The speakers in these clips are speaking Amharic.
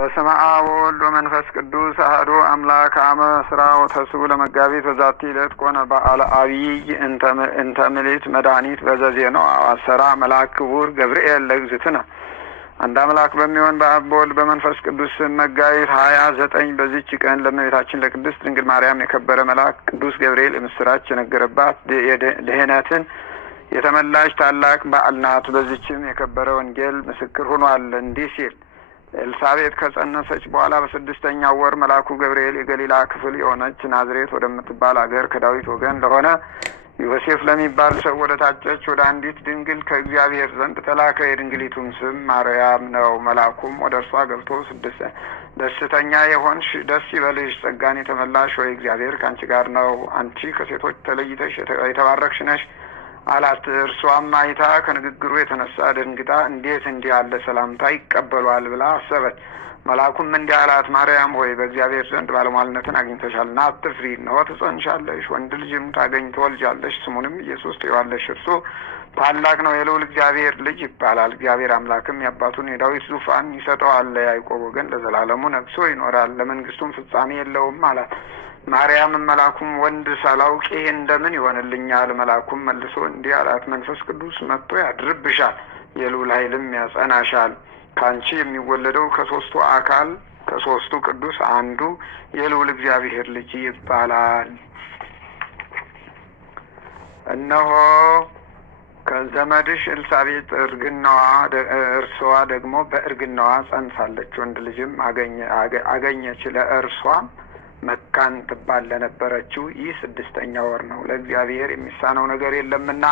በስመ አብ ወወልድ ወመንፈስ ቅዱስ አሐዱ አምላክ አመ ዕስራ ወተስዑ ለመጋቢት በዛቲ ዕለት ኮነ በዓለ ዐቢይ እንተ ምልዕት መድኃኒት በዘዜናው አሰራ መልአክ ክቡር ገብርኤል ለእግዝእትነ። አንድ አምላክ በሚሆን በአብ በወልድ በመንፈስ ቅዱስ መጋቢት 29 በዚች ቀን ለእመቤታችን ለቅድስት ድንግል ማርያም የከበረ መልአክ ቅዱስ ገብርኤል የምስራች የነገረባት ድኅነትን የተመላች ታላቅ በዓል ናት። በዚችም የከበረ ወንጌል ምስክር ሆኗል እንዲህ ሲል ኤልሳቤጥ ከጸነሰች በኋላ በስድስተኛው ወር መልአኩ ገብርኤል የገሊላ ክፍል የሆነች ናዝሬት ወደምትባል አገር ከዳዊት ወገን ለሆነ ዮሴፍ ለሚባል ሰው ወደ ታጨች ወደ አንዲት ድንግል ከእግዚአብሔር ዘንድ ተላከ። የድንግሊቱም ስም ማርያም ነው። መልአኩም ወደ እርሷ ገብቶ ደስተኛ የሆንሽ ደስ ይበልሽ፣ ጸጋን የተመላሽ ሆይ እግዚአብሔር ከአንቺ ጋር ነው፣ አንቺ ከሴቶች ተለይተሽ የተባረክሽ ነሽ አላት። እርሷም አይታ ከንግግሩ የተነሳ ደንግጣ እንዴት እንዲህ ያለ ሰላምታ ይቀበሏል ብላ አሰበች። መልአኩም እንዲህ አላት፣ ማርያም ሆይ በእግዚአብሔር ዘንድ ባለሟልነትን አግኝተሻልና አትፍሪ። እነሆ ትጸንሻለሽ፣ ወንድ ልጅም ትወልጃለሽ፣ ስሙንም ኢየሱስ ትዪዋለሽ። እርሱ ታላቅ ነው፣ የልዑል እግዚአብሔር ልጅ ይባላል። እግዚአብሔር አምላክም የአባቱን የዳዊት ዙፋን ይሰጠዋል፣ ለያዕቆብ ወገን ለዘላለሙ ነግሶ ይኖራል፣ ለመንግስቱም ፍጻሜ የለውም አላት። ማርያምም መልአኩም ወንድ ሳላውቅ ይሄ እንደምን ይሆንልኛል? መልአኩም መልሶ እንዲህ አላት፣ መንፈስ ቅዱስ መጥቶ ያድርብሻል፣ የልዑል ኃይልም ያጸናሻል። ከአንቺ የሚወለደው ከሶስቱ ቅዱስ አንዱ የልዑል እግዚአብሔር ልጅ ይባላል። እነሆ ከዘመድሽ ኤልሳቤጥ እርስዋ ደግሞ በእርግናዋ ጸንሳለች፣ ወንድ ልጅም አገኘች። ለእርሷም መካን ትባል ለነበረችው ይህ 6ኛ ወር ነው፣ ለእግዚአብሔር የሚሳነው ነገር የለምና።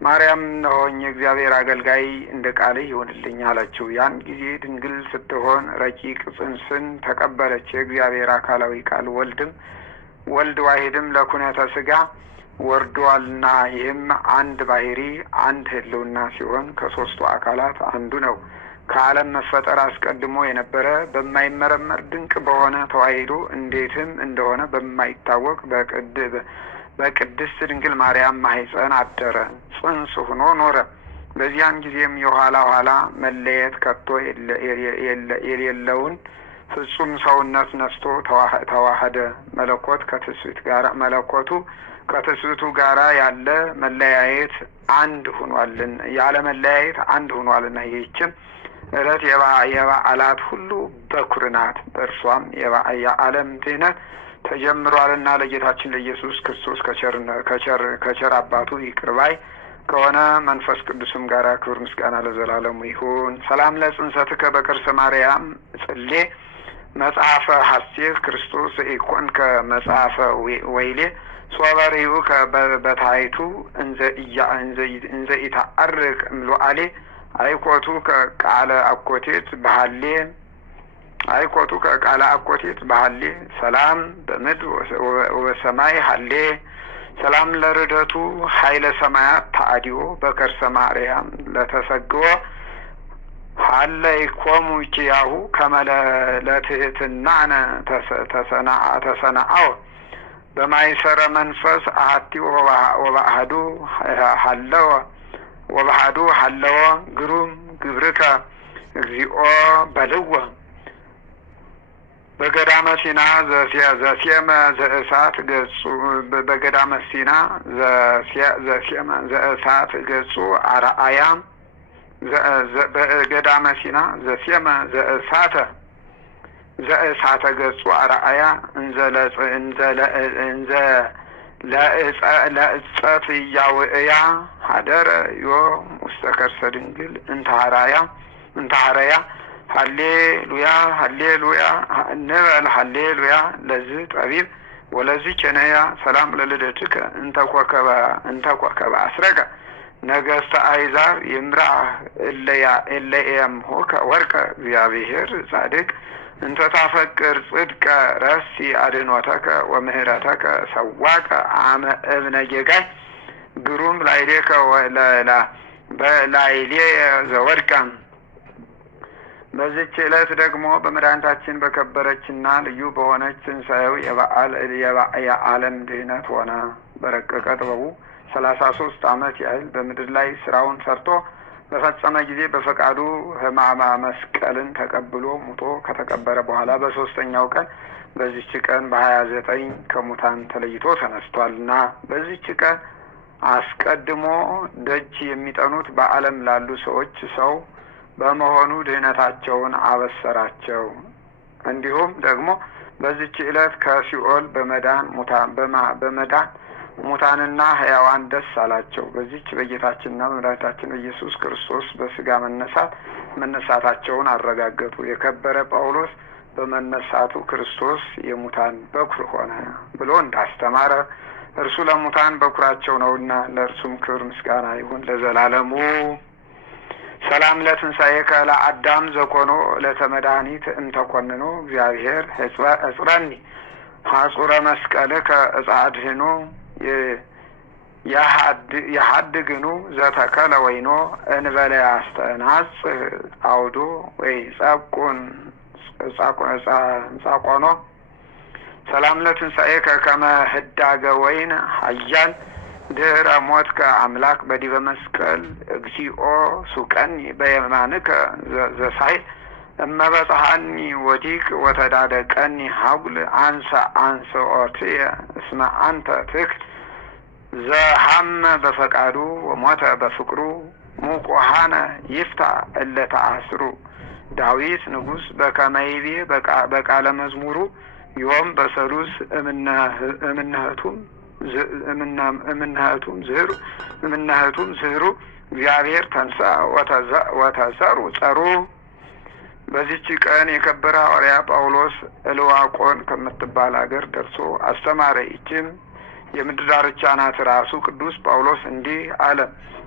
ማርያም እነሆኝ የእግዚአብሔር አገልጋይ፣ እንደ ቃልህ ይሁንልኝ አለችው። ያን ጊዜ ድንግል ስትሆን ረቂቅ ጽንስን ተቀበለች። የእግዚአብሔር አካላዊ ቃል ወልድ ዋሂድም ለኩነተ ሥጋ ወርዷልና፣ ይህም አንድ ባህሪ አንድ ህልውና ሲሆን ከሶስቱ አካላት አንዱ ነው። ከዓለም መፈጠር አስቀድሞ የነበረ በማይመረመር ድንቅ በሆነ ተዋሂዶ እንዴትም እንደሆነ በማይታወቅ በቅድስት ድንግል ማርያም ማኅፀን አደረ፣ ጽንስ ሆኖ ኖረ። በዚያን ጊዜም የኋላ መለየት ከቶ የሌለውን ፍጹም ሰውነት ነስቶ ተዋህደ። መለኮቱ ከትስብእቱ ጋራ ያለ መለያየት አንድ ሆኗልና ይህችም ዕለት የበዓላት ሁሉ በኩር ናት። በእርሷም የዓለም ድኅነት ተጀምሯልና ለጌታችን ለኢየሱስ ክርስቶስ ከቸር አባቱ ይቅር ባይ ከሆነ መንፈስ ቅዱስም ጋር ክብር ምስጋና ለዘላለሙ ይሁን። ሰላም ለጽንሰትከ በከርሰ ማርያም ጽሌ መጽሐፈ ሐሴት ክርስቶስ ኢኮንከ መጽሐፈ ወይሌ ሶበሪሁ በታይቱ እንዘ ኢታአርቅ እምሎአሌ አይኮቱ ከቃለ አኮቴት በሀሌ ሰላም በምድር ወበሰማይ ሀሌ ሰላም ለርደቱ ኃይለ ሰማያት ተአዲዮ በከርሰ ማርያም ለተሰግዎ ሀለ ይኮሙ ኪያሁ ከመለትህትናነ ተሰናአው በማይሰረ መንፈስ አሐቲ ወባህዱ ሀለወ ግሩም ግብርከ እግዚኦ በልወ በገዳመ ሲና ዘሴመ ዘእሳት ገጹ በገዳመ ሲና ዘሴመ ዘእሳት ገጹ አርአያ በገዳመ ሲና ዘሴመ ዘእሳተ ገጹ አርአያ እንዘ ለእጸት እያውእያ ሀደረ ዮም ውስተ ከርሰ ድንግል እንተሃረያ ሀሌሉያ እንበል ሀሌሉያ ለዚህ ጠቢብ ወለዚህ ኬነያ ሰላም ለልደትከ እንተኮከበ አስረቀ ነገስተ አሕዛብ ይምራህ እለየምሆከ ወርቀ እግዚአብሔር ጻድቅ እንተ ታፈቅር ጽድቀ ረሲ አድኅኖተከ ወምህረተከ ሰዋቀ አመ እብነ ጌጋይ ግሩም ላይሌከ በላይሌ ዘወድቀ። በዚች ዕለት ደግሞ በመድኃኒታችን በከበረችና ልዩ በሆነች ትንሣኤው የዓለም ድኅነት ሆነ። በረቀቀ ጥበቡ 33 ዓመት ያህል በምድር ላይ ስራውን ሰርቶ በፈጸመ ጊዜ በፈቃዱ ሕማመ መስቀልን ተቀብሎ ሙቶ ከተቀበረ በኋላ በሶስተኛው ቀን በዚች ቀን በ29 ከሙታን ተለይቶ ተነስቷልና በዚች ቀን አስቀድሞ ደጅ የሚጠኑት በዓለም ላሉ ሰዎች ሰው በመሆኑ ድህነታቸውን አበሰራቸው። እንዲሁም ደግሞ በዚች ዕለት ከሲኦል በመዳን ሙታንና ሕያዋን ደስ አላቸው። በዚች በጌታችንና በመድኃኒታችን በኢየሱስ ክርስቶስ በስጋ መነሳታቸውን አረጋገጡ። የከበረ ጳውሎስ በመነሳቱ ክርስቶስ የሙታን በኩር ሆነ ብሎ እንዳስተማረ እርሱ ለሙታን በኩራቸው ነውና ለእርሱም ክብር ምስጋና ይሁን ለዘላለሙ። ሰላም ለትንሣኤከ ለአዳም ዘኮኖ ለተመድኃኒት እንተኮንኖ እግዚአብሔር እጽረኒ ሐጹረ መስቀልከ እጻድህኖ የሀድግኑ ዘተከለ ወይኖ እንበለ ያስተናጽህ አውዶ ወይ ጻቆኖ ሰላም ለትንሣኤከ ከመ ህዳገ ወይን ሀያል ድህረ ሞትከ አምላክ በዲበ መስቀል እግዚኦ ሱቀኒ በየማንከ ዘሳይል እመበጽሐኒ ወዲቅ ወተዳደቀኒ ሀጉል አንሰኦትየ እስመ አንተ ትክል ዘሀመ በፈቃዱ ወሞተ በፍቅሩ ሙቁሃነ ይፍታ እለ ተአስሩ። ዳዊት ንጉሥ በከመ ይቤ በቃለ መዝሙሩ ዮም በሰሉስ እምነህቱም ዝህሩ እግዚአብሔር ተንሳ ወተዘሩ ጸሩ። በዚች ቀን የከበረ ሐዋርያ ጳውሎስ እልዋቆን ከምትባል አገር ደርሶ አስተማረ። ይችም የምድር ዳርቻ ናት። ራሱ ቅዱስ ጳውሎስ እንዲህ አለ።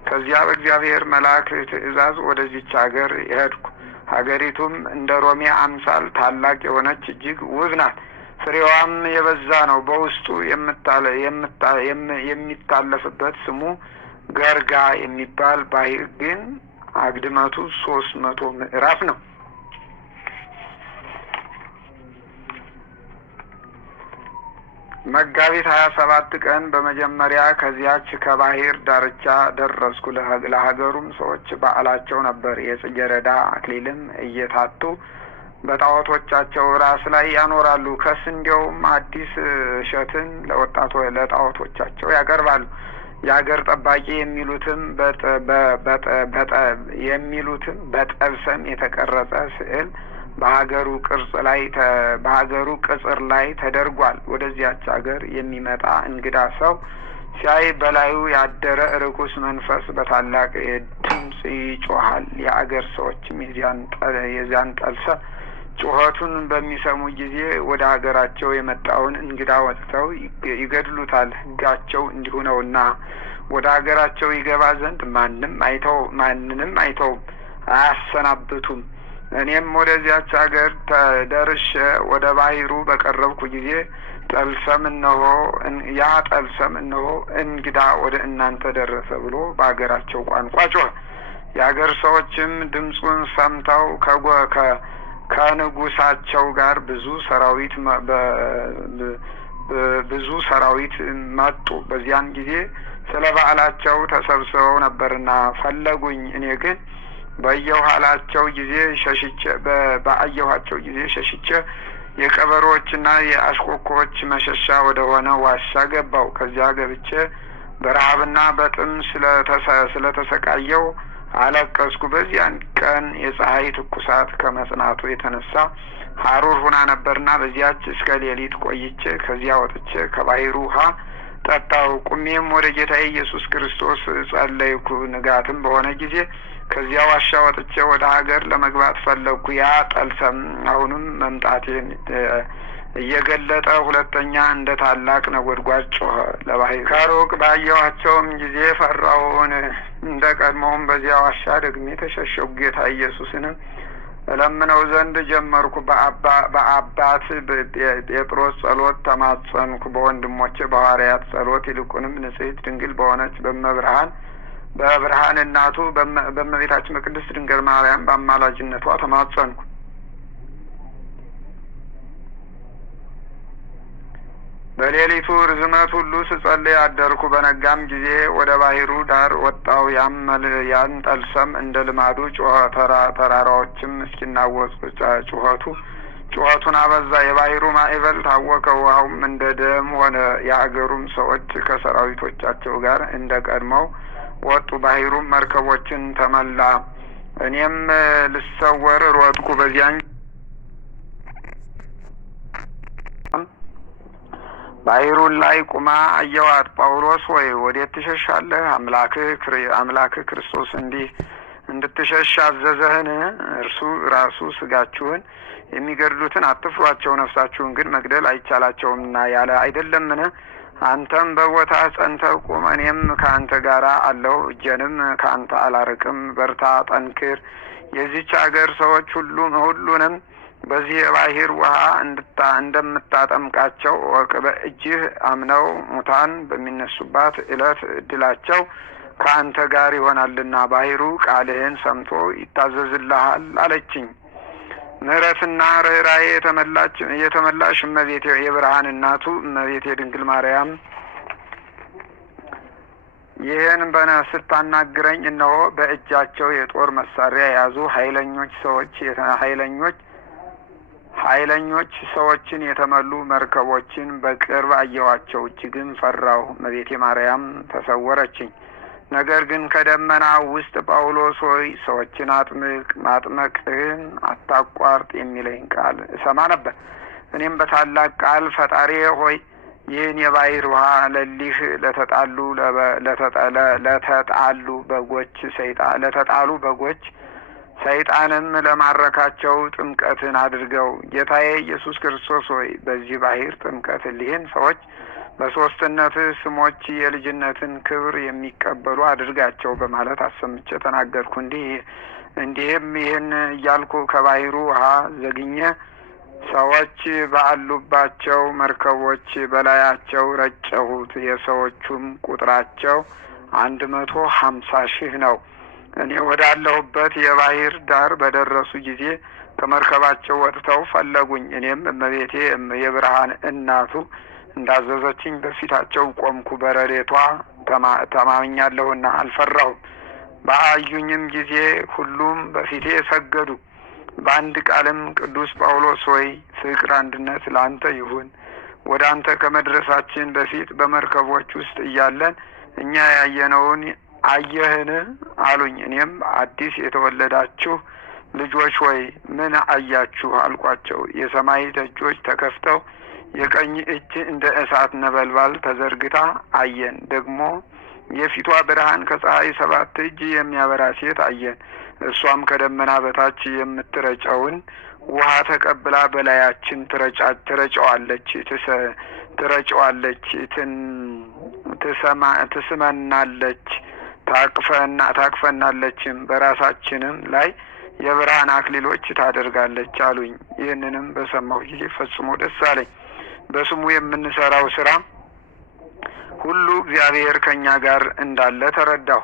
ከዚያ በእግዚአብሔር መልአክ ትእዛዝ ወደዚች ሀገር የሄድኩ። ሀገሪቱም እንደ ሮሜ አምሳል ታላቅ የሆነች እጅግ ውብ ናት። ፍሬዋም የበዛ ነው። በውስጡ የሚታለፍበት ስሙ ገርጋ የሚባል ባሕር ግን አግድመቱ 300 ምዕራፍ ነው። መጋቢት 27 ቀን በመጀመሪያ ከዚያች ከባሕር ዳርቻ ደረስኩ። ለሀገሩም ሰዎች በዓላቸው ነበር። የጽጌረዳ አክሊልም እየታቱ በጣዖቶቻቸው ራስ ላይ ያኖራሉ። ከስንዴውም አዲስ እሸትን ለጣዖቶቻቸው ያቀርባሉ። የአገር ጠባቂ የሚሉትም በጠብሰም የተቀረጸ ስዕል በሀገሩ ቅጽር ላይ ተደርጓል። ወደዚያች ሀገር የሚመጣ እንግዳ ሰው ሲያይ በላዩ ያደረ ርኩስ መንፈስ በታላቅ ድምፅ ይጮሃል። የአገር ሰዎችም የዚያን ጠልሰ ጩኸቱን በሚሰሙ ጊዜ ወደ ሀገራቸው የመጣውን እንግዳ ወጥተው ይገድሉታል። ሕጋቸው እንዲሁ ነውና ወደ ሀገራቸው ይገባ ዘንድ ማንንም አይተውም፣ አያሰናብቱም። እኔም ወደዚያች ሀገር ተደርሼ ወደ ባሕሩ በቀረብኩ ጊዜ ጠልሰም እነሆ እንግዳ ወደ እናንተ ደረሰ ብሎ በሀገራቸው ቋንቋ ጮኸ። የሀገር ሰዎችም ድምፁን ሰምተው ከንጉሳቸው ጋር ብዙ ሰራዊት መጡ። በዚያን ጊዜ ስለ በዓላቸው ተሰብስበው ነበርና ፈለጉኝ። እኔ ግን በአየኋቸው ጊዜ ሸሽቼ የቀበሮችና የአሽኮኮች መሸሻ ወደ ሆነ ዋሻ ገባው። ከዚያ ገብቼ በረሀብና በጥም ስለተሰቃየው አለቀስኩ። በዚያን ቀን የፀሐይ ትኩሳት ከመጽናቱ የተነሳ ሐሩር ሁና ነበርና በዚያች እስከ ሌሊት ቆይቼ ከዚያ ወጥቼ ከባሕሩ ውሃ ጠጣሁ። ቁሜም ወደ ጌታዬ ኢየሱስ ክርስቶስ ጸለይኩ። ንጋትም በሆነ ጊዜ ከዚያ ዋሻ ወጥቼ ወደ ሀገር ለመግባት ፈለግኩ። ያ ጠልሰም አሁንም መምጣቴን እየገለጠ ሁለተኛ እንደ ታላቅ ነጎድጓድ ጮኸ። ለባሕር ከሩቅ ባየኋቸውም ጊዜ ፈራሁን። እንደ ቀድሞውም በዚያ ዋሻ ደግሜ ተሸሸጉ። ጌታ ኢየሱስንም እለምነው ዘንድ ጀመርኩ። በአባት ጴጥሮስ ጸሎት ተማጸንኩ። በወንድሞቼ በሐዋርያት ጸሎት ይልቁንም ንጽሕት ድንግል በሆነች በብርሃን እናቱ በእመቤታችን በቅድስት ድንግል ማርያም በአማላጅነቷ ተማጸንኩ። በሌሊቱ ርዝመት ሁሉ ስጸልይ አደርኩ። በነጋም ጊዜ ወደ ባህሩ ዳር ወጣው። ያን ጠልሰም እንደ ልማዱ ጮኸ። ተራራዎችም እስኪናወጡ ጩኸቱን አበዛ። የባህሩ ማዕበል ታወከ፣ ውሃውም እንደ ደም ሆነ። የአገሩም ሰዎች ከሰራዊቶቻቸው ጋር እንደ ቀድመው ወጡ። ባህሩም መርከቦችን ተመላ። እኔም ልሰወር ሮጥኩ። በዚያን ባህሩን ላይ ቁማ አየዋት። ጳውሎስ ሆይ ወዴት ትሸሻለህ? አምላክህ ክርስቶስ እንድትሸሽ አዘዘህን? እርሱ ራሱ ስጋችሁን የሚገድሉትን አትፍሯቸው፣ ነፍሳችሁን ግን መግደል አይቻላቸውምና ያለ አይደለምን? አንተም በቦታህ ጸንተህ ቁም፣ እኔም ከአንተ ጋር አለሁ፣ እጄንም ከአንተ አላርቅም። በርታ፣ ጠንክር። የዚች አገር ሰዎች ሁሉንም በዚህ የባህር ውሃ እንደምታጠምቃቸው እወቅ። በእጅህ አምነው ሙታን በሚነሱባት ዕለት እድላቸው ከአንተ ጋር ይሆናልና ባህሩ ቃልህን ሰምቶ ይታዘዝልሃል አለችኝ። ምሕረትና ርኅራኄ የተመላሽ እመቤቴ የብርሃን እናቱ እመቤቴ ድንግል ማርያም ይህን ስታናግረኝ እነሆ በእጃቸው የጦር መሳሪያ የያዙ ኃይለኞች ሰዎችን የተመሉ መርከቦችን በቅርብ አየኋቸው። እጅግም ፈራሁ። እመቤቴ ማርያም ተሰወረችኝ። ነገር ግን ከደመና ውስጥ ጳውሎስ ሆይ ሰዎችን አጥምቅ፣ ማጥመቅህን አታቋርጥ የሚለኝ ቃል እሰማ ነበር። እኔም በታላቅ ቃል ፈጣሪዬ ሆይ ይህን የባህር ውሃ ለሊህ ለተጣሉ በጎች ሰይጣንም ለማረካቸው ጥምቀትን አድርገው። ጌታዬ ኢየሱስ ክርስቶስ ሆይ በዚህ ባህር ጥምቀት እሊህን ሰዎች በሶስትነት ስሞች የልጅነትን ክብር የሚቀበሉ አድርጋቸው በማለት አሰምቼ ተናገርኩ። እንዲህም ይህን እያልኩ ከባህሩ ውሃ ዘግኘ ሰዎች ባሉባቸው መርከቦች በላያቸው ረጨሁት። የሰዎቹም ቁጥራቸው 150,000 ነው። እኔ ወዳለሁበት የባህር ዳር በደረሱ ጊዜ ከመርከባቸው ወጥተው ፈለጉኝ። እኔም እመቤቴ የብርሃን እናቱ እንዳዘዘችኝ በፊታቸው ቆምኩ። በረድኤቷ ተማምኛለሁና አልፈራሁም። በአዩኝም ጊዜ ሁሉም በፊቴ ሰገዱ። በአንድ ቃልም ቅዱስ ጳውሎስ ሆይ ፍቅር፣ አንድነት ለአንተ ይሁን። ወደ አንተ ከመድረሳችን በፊት በመርከቦች ውስጥ እያለን እኛ ያየነውን አየህን አሉኝ። እኔም አዲስ የተወለዳችሁ ልጆች ሆይ ምን አያችሁ አልኳቸው። የሰማይ ደጆች ተከፍተው የቀኝ እጅ እንደ እሳት ነበልባል ተዘርግታ አየን። ደግሞ የፊቷ ብርሃን ከፀሐይ 7 እጅ የሚያበራ ሴት አየን። እሷም ከደመና በታች የምትረጨውን ውሃ ተቀብላ በላያችን ትረጨዋለች፣ ትስመናለች፣ ታቅፈናለችም፣ በራሳችንም ላይ የብርሃን አክሊሎች ታደርጋለች አሉኝ። ይህንንም በሰማሁ ጊዜ ፈጽሞ ደስ አለኝ። በስሙ የምንሰራው ስራ ሁሉ እግዚአብሔር ከኛ ጋር እንዳለ ተረዳሁ።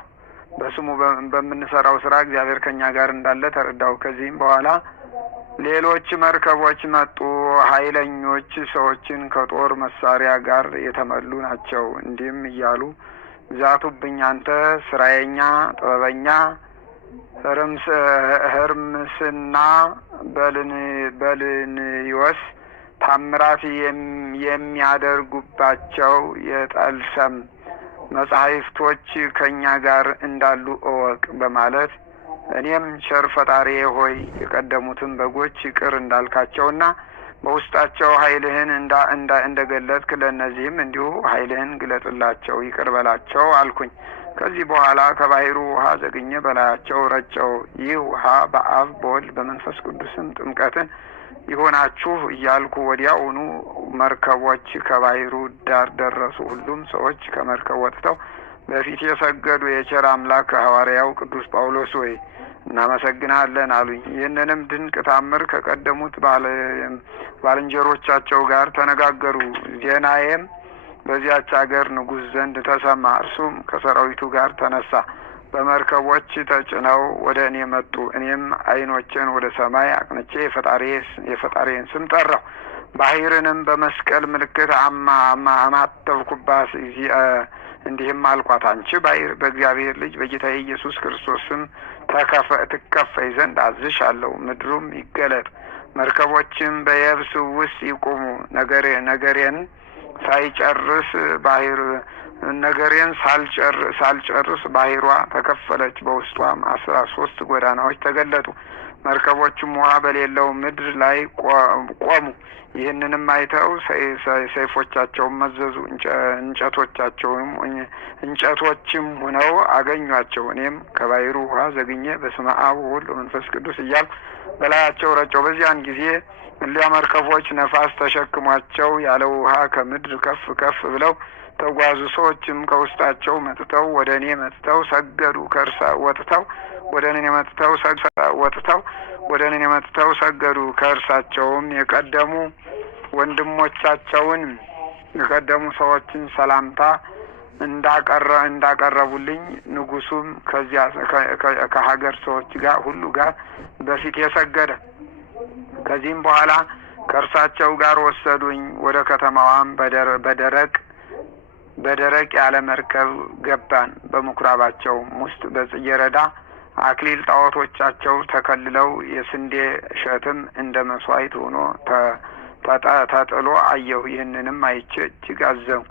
በስሙ በምንሰራው ስራ እግዚአብሔር ከኛ ጋር እንዳለ ተረዳሁ። ከዚህም በኋላ ሌሎች መርከቦች መጡ። ኃይለኞች ሰዎችን ከጦር መሳሪያ ጋር የተመሉ ናቸው። እንዲህም እያሉ ዛቱብኝ። አንተ ስራየኛ፣ ጥበበኛ፣ ህርምስና በልንዮስ ታምራት የሚያደርጉባቸው የጠልሰም መጻሕፍቶች ከእኛ ጋር እንዳሉ እወቅ በማለት እኔም ቸር ፈጣሪዬ ሆይ የቀደሙትን በጎች ይቅር እንዳልካቸውና በውስጣቸው ኃይልህን እንደገለጥክ ለእነዚህም እንዲሁ ኃይልህን ግለጥላቸው፣ ይቅር በላቸው አልኩኝ። ከዚህ በኋላ ከባህሩ ውሃ ዘግኘ በላያቸው ረጨው። ይህ ውሃ በአብ በወልድ በመንፈስ ቅዱስም ጥምቀትን ይሆናችሁ እያልኩ ወዲያውኑ መርከቦች ከባህሩ ዳር ደረሱ። ሁሉም ሰዎች ከመርከብ ወጥተው በፊት የሰገዱ። የቸር አምላክ ሐዋርያው ቅዱስ ጳውሎስ ሆይ እናመሰግናለን አሉኝ። ይህንንም ድንቅ ታምር ከቀደሙት ባልንጀሮቻቸው ጋር ተነጋገሩ። ዜናዬም በዚያች አገር ንጉሥ ዘንድ ተሰማ። እርሱም ከሰራዊቱ ጋር ተነሳ። በመርከቦች ተጭነው ወደ እኔ መጡ። እኔም ዓይኖቼን ወደ ሰማይ አቅንቼ የፈጣሪን ስም ጠራሁ። ባህርንም በመስቀል ምልክት አማተብኩባት። እንዲህም አልኳት፣ አንቺ ባህር በእግዚአብሔር ልጅ በጌታ ኢየሱስ ክርስቶስ ስም ትከፈይ ዘንድ አዝሻለሁ። ምድሩም ይገለጥ፣ መርከቦችም በየብስ ውስጥ ይቁሙ። ነገሬን ሳልጨርስ ባህሯ ተከፈለች። በውስጧም 13 ጎዳናዎች ተገለጡ። መርከቦችም ውሃ በሌለው ምድር ላይ ቆሙ። ይህንንም አይተው ሰይፎቻቸውን መዘዙ፣ እንጨቶችም ሆነው አገኟቸው። እኔም ከባሕሩ ውሃ ዘግኜ በስመ አብ ወወልድ ወመንፈስ ቅዱስ እያልኩ በላያቸው ረጨው። በዚያን ጊዜ እሊያ መርከቦች ነፋስ ተሸክሟቸው ያለ ውሃ ከምድር ከፍ ከፍ ብለው ተጓዙ። ሰዎችም ከውስጣቸው ወደ እኔ መጥተው ሰገዱ። ከእርሳቸውም የቀደሙ ሰዎችን ሰላምታ እንዳቀረቡልኝ ንጉሡም ከዚያ ከሀገር ሰዎች ሁሉ ጋር በፊት የሰገደ። ከዚህም በኋላ ከእርሳቸው ጋር ወሰዱኝ። ወደ ከተማዋም በደረቅ ያለ መርከብ ገባን። በምኩራባቸውም ውስጥ በጽጌረዳ አክሊል ጣዖቶቻቸው ተከልለው የስንዴ እሸትም እንደ መስዋዕት ሆኖ ተጥሎ አየሁ። ይህንንም አይቼ እጅግ አዘንኩ።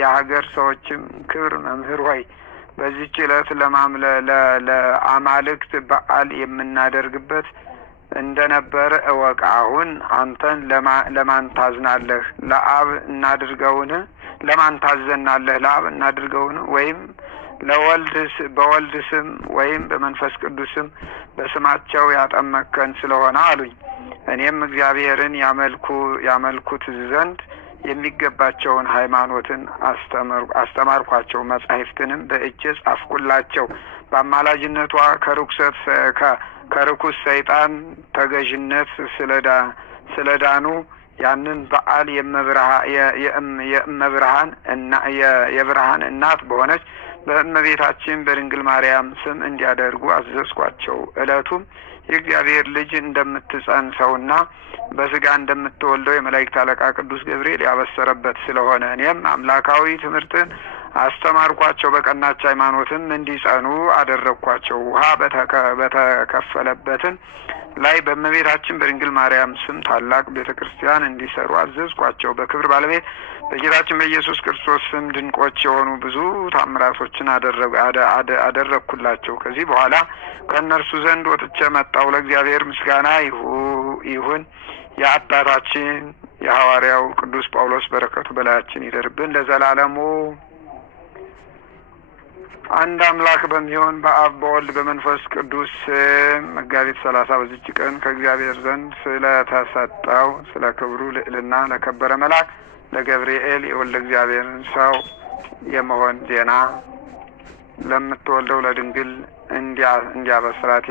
የሀገር ሰዎችም ክብር መምህር ሆይ በዚህች ዕለት ለአማልክት በዓል የምናደርግበት እንደነበረ እወቅ። አሁን አንተን ለማን ታዝናለህ? ለአብ እናድርገውን? ለማን ታዘናለህ? ለአብ እናድርገውን? ወይም በወልድ ስም ወይም በመንፈስ ቅዱስ ስም በስማቸው ያጠመከን ስለሆነ አሉኝ። እኔም እግዚአብሔርን ያመልኩት ዘንድ የሚገባቸውን ሃይማኖትን አስተማርኳቸው። መጻሕፍትንም በእጄ ጻፍኩላቸው። በአማላጅነቷ ከርኩስ ሰይጣን ተገዥነት ስለዳኑ ያንን በዓል የብርሃን እናት በሆነች በእመቤታችን በድንግል ማርያም ስም እንዲያደርጉ አዘዝኳቸው። ዕለቱም የእግዚአብሔር ልጅ እንደምትጸንሰውና በስጋ እንደምትወልደው የመላእክት አለቃ ቅዱስ ገብርኤል ያበሰረበት ስለሆነ እኔም አምላካዊ ትምህርትን አስተማርኳቸው። በቀናች ሃይማኖትም እንዲጸኑ አደረግኳቸው። ውሃ በተከፈለበትን ላይ በእመቤታችን በድንግል ማርያም ስም ታላቅ ቤተ ክርስቲያን እንዲሰሩ አዘዝኳቸው። በክብር ባለቤት በጌታችን በኢየሱስ ክርስቶስ ስም ድንቆች የሆኑ ብዙ ታምራቶችን አደረግኩላቸው። ከዚህ በኋላ ከእነርሱ ዘንድ ወጥቼ መጣሁ። ለእግዚአብሔር ምስጋና ይሁን። የአባታችን የሐዋርያው ቅዱስ ጳውሎስ በረከቱ በላያችን ይደርብን ለዘላለሙ። አንድ አምላክ በሚሆን በአብ በወልድ በመንፈስ ቅዱስ መጋቢት 30 በዚች ቀን ከእግዚአብሔር ዘንድ ስለተሰጠው ስለ ክብሩ ልዕልና ለከበረ መልአክ ለገብርኤል የወልደ እግዚአብሔርን ሰው የመሆን ዜና ለምትወልደው ለድንግል እንዲያበስራት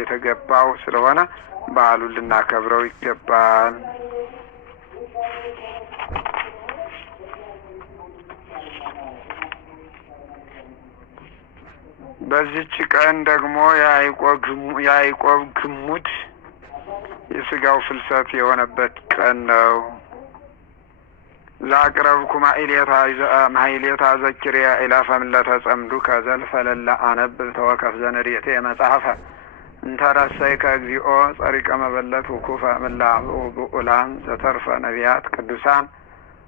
የተገባው ስለሆነ በዓሉን ልናከብረው ይገባል። በዚች ቀን ደግሞ የያዕቆብ ግሙድ የስጋው ፍልሰት የሆነበት ቀን ነው። ዛቅረብኩ ማሕሌታ ዘኪርያ ኢላፈም ለተጸምዱ ከዘልፈለላ አነብብ ተወከፍ ዘነዴቴ መጽሐፈ እንተረሰይ ከእግዚኦ ጸሪቀ መበለት ውኩፈ ምላሁ ብኡላን ዘተርፈ ነቢያት ቅዱሳን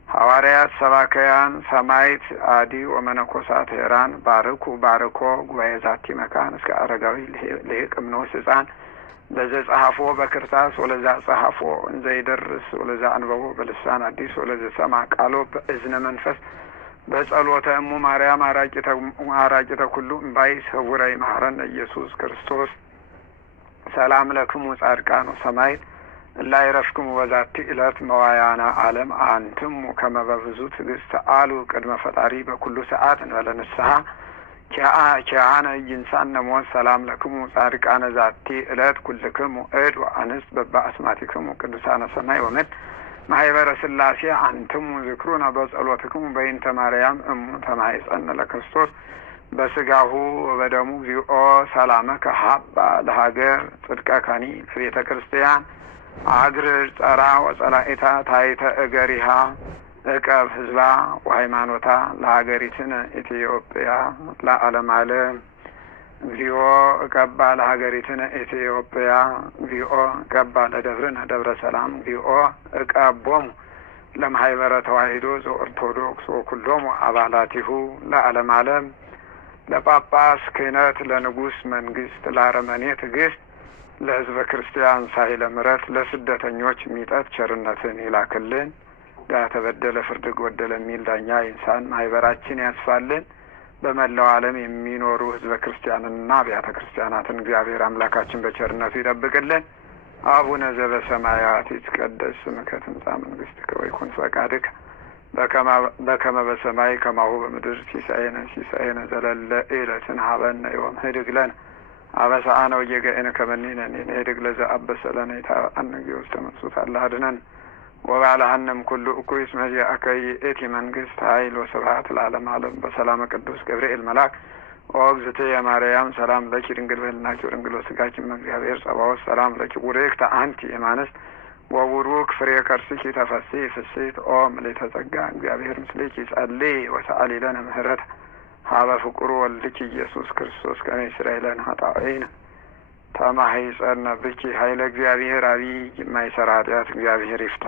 ሐዋርያት ሰባከያን ሰማይት አዲ ወመነኮሳት ሄራን ባርኮ ጉባኤ ዛቲ መካን እስከ አረጋዊ ልሂቅ እምንዑስ ሕፃን በዘጸሐፎ በክርታስ ወለዛ ጸሐፎ እንዘይደርስ ወለዛ አንበቦ በልሳን አዲስ ወለዘ ሰማ ቃሎ በእዝነ መንፈስ በጸሎተ እሙ ማርያም አራቂተ ኩሉ እምባይ ሰውረይ መሐረነ ኢየሱስ ክርስቶስ። ሰላም ለክሙ ጻድቃን ወሰማዕት ላይ ረፍክሙ በዛቲ ዕለት መዋያነ ዓለም አንትሙ ከመ በብዙ ትዕግስት አሉ ቅድመ ፈጣሪ በኩሉ ሰዓት እንበለ ንስሐ ኪያነ ይንሳነ ሞት። ሰላም ለክሙ ጻድቃነ ዛቲ ዕለት ኩልክሙ እድ ወአንስት በበአስማቲክሙ ቅዱሳነ ሰማይ ወምድር ማህበረ ሥላሴ አንትሙ ዝክሩነ በጸሎትክሙ በይንተ ማርያም እሙ ተማኅፀነ ለክርስቶስ በስጋሁ ወበደሙ እግዚኦ ሰላመከ ሀባ ለሀገር ጽድቀከኒ ለቤተ ክርስቲያን አድር ጸራ ወጸላኢታ ታይተ እገሪሃ እቀብ ህዝባ ወሃይማኖታ ለሀገሪትን ኢትዮጵያ ለዓለም ዓለም እግዚኦ እቀባ ለሀገሪትን ኢትዮጵያ እግዚኦ እቀባ ለደብርነ ደብረ ሰላም እግዚኦ እቀቦሙ ለማህበረ ተዋሕዶ ዘኦርቶዶክስ ወኩሎሙ አባላቲሁ ለዓለም ዓለም ለጳጳስ ክህነት ለንጉሥ መንግስት ለአረመኔ ትዕግስት ለህዝበ ክርስቲያን ሳይለ ምሕረት ለስደተኞች ሚጠት ቸርነትን ይላክልን። ያተበደለ ፍርድ ጎደለ የሚል ዳኛ ይንሳን። ማህበራችን ያስፋልን። በመላው ዓለም የሚኖሩ ህዝበ ክርስቲያንና አብያተ ክርስቲያናትን እግዚአብሔር አምላካችን በቸርነቱ ይጠብቅልን። አቡነ ዘበሰማያት ይትቀደስ ስምከ ትምጻእ መንግሥትከ ወይኩን ፈቃድከ በከመ በሰማይ ከማሁ በምድር ሲሳየነ ዘለለ ዕለትነ ሀበነ ዮም ህድግ ለነ አበሳአነ ወጌጋየነ ከመ ንሕነኒ ንህድግ ለዘአበሰ ለነ ኢታብአነ እግዚኦ ውስተ መንሱት አላ አድኅነነ ወባልሐነም ኩሉ እኩይ እስመ ዚአከ ይእቲ መንግስት ኃይል ወስብሐት ለዓለመ ዓለም። በሰላመ ቅዱስ ገብርኤል መልአክ ኦ እግዝእትየ ማርያም ሰላም ለኪ ድንግል በኅሊናኪ ወድንግል ወሥጋኪ እምእግዚአብሔር ጸባኦት ሰላም ለኪ ቡርክት አንቲ እማንስት ወቡሩክ ፍሬ ከርስኪ ተፈሥሒ ፍሥሕት ኦ ምልዕተ ጸጋ እግዚአብሔር ምስሌኪ ጸልዪ ወሰአሊ ለነ ምህረተ ሀበ ፍቁር ወልድኪ ኢየሱስ ክርስቶስ ከመ ይስረይ ለነ ኃጣውኢነ ተማሂፀነ ብኪ ኃይለ እግዚአብሔር አቢይ የማይሰራ ኃጢአት እግዚአብሔር ይፍታ።